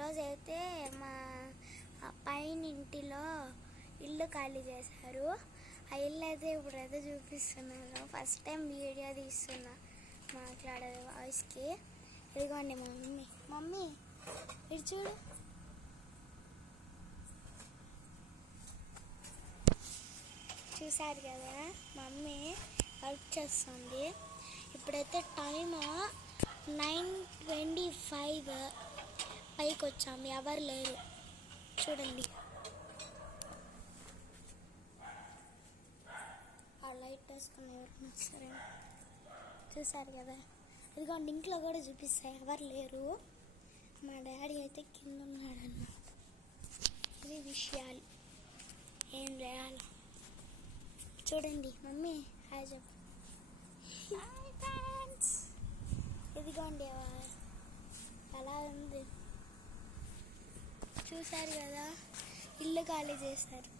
ఈరోజైతే మా పైన ఇంటిలో ఇల్లు ఖాళీ చేశారు. ఆ ఇల్లు అయితే ఇప్పుడైతే చూపిస్తున్నాను. ఫస్ట్ టైం వీడియో తీస్తున్నా మాట్లాడేది వాయిస్కి. ఇదిగోండి మమ్మీ ఇటు చూడు. చూసారు కదా, మమ్మీ వర్క్ చేస్తుంది. ఇప్పుడైతే టైమ్ 9:25. పైకి వచ్చాము, ఎవరు లేరు. చూడండి ఆ లైట్ వేసుకుని ఎవరు సరే. చూసారు కదా, ఇదిగోండి ఇంట్లో కూడా చూపిస్తాయి, ఎవరు లేరు. మా డాడీ అయితే కింద ఉన్నాడు అన్నమాట. ఇది విషయాలు ఏం చేయాలి చూడండి. మమ్మీ హాయ్ చెప్పు. ఇదిగోండి అలా ఉంది. చూసారు కదా, ఇల్లు ఖాళీ చేశారు.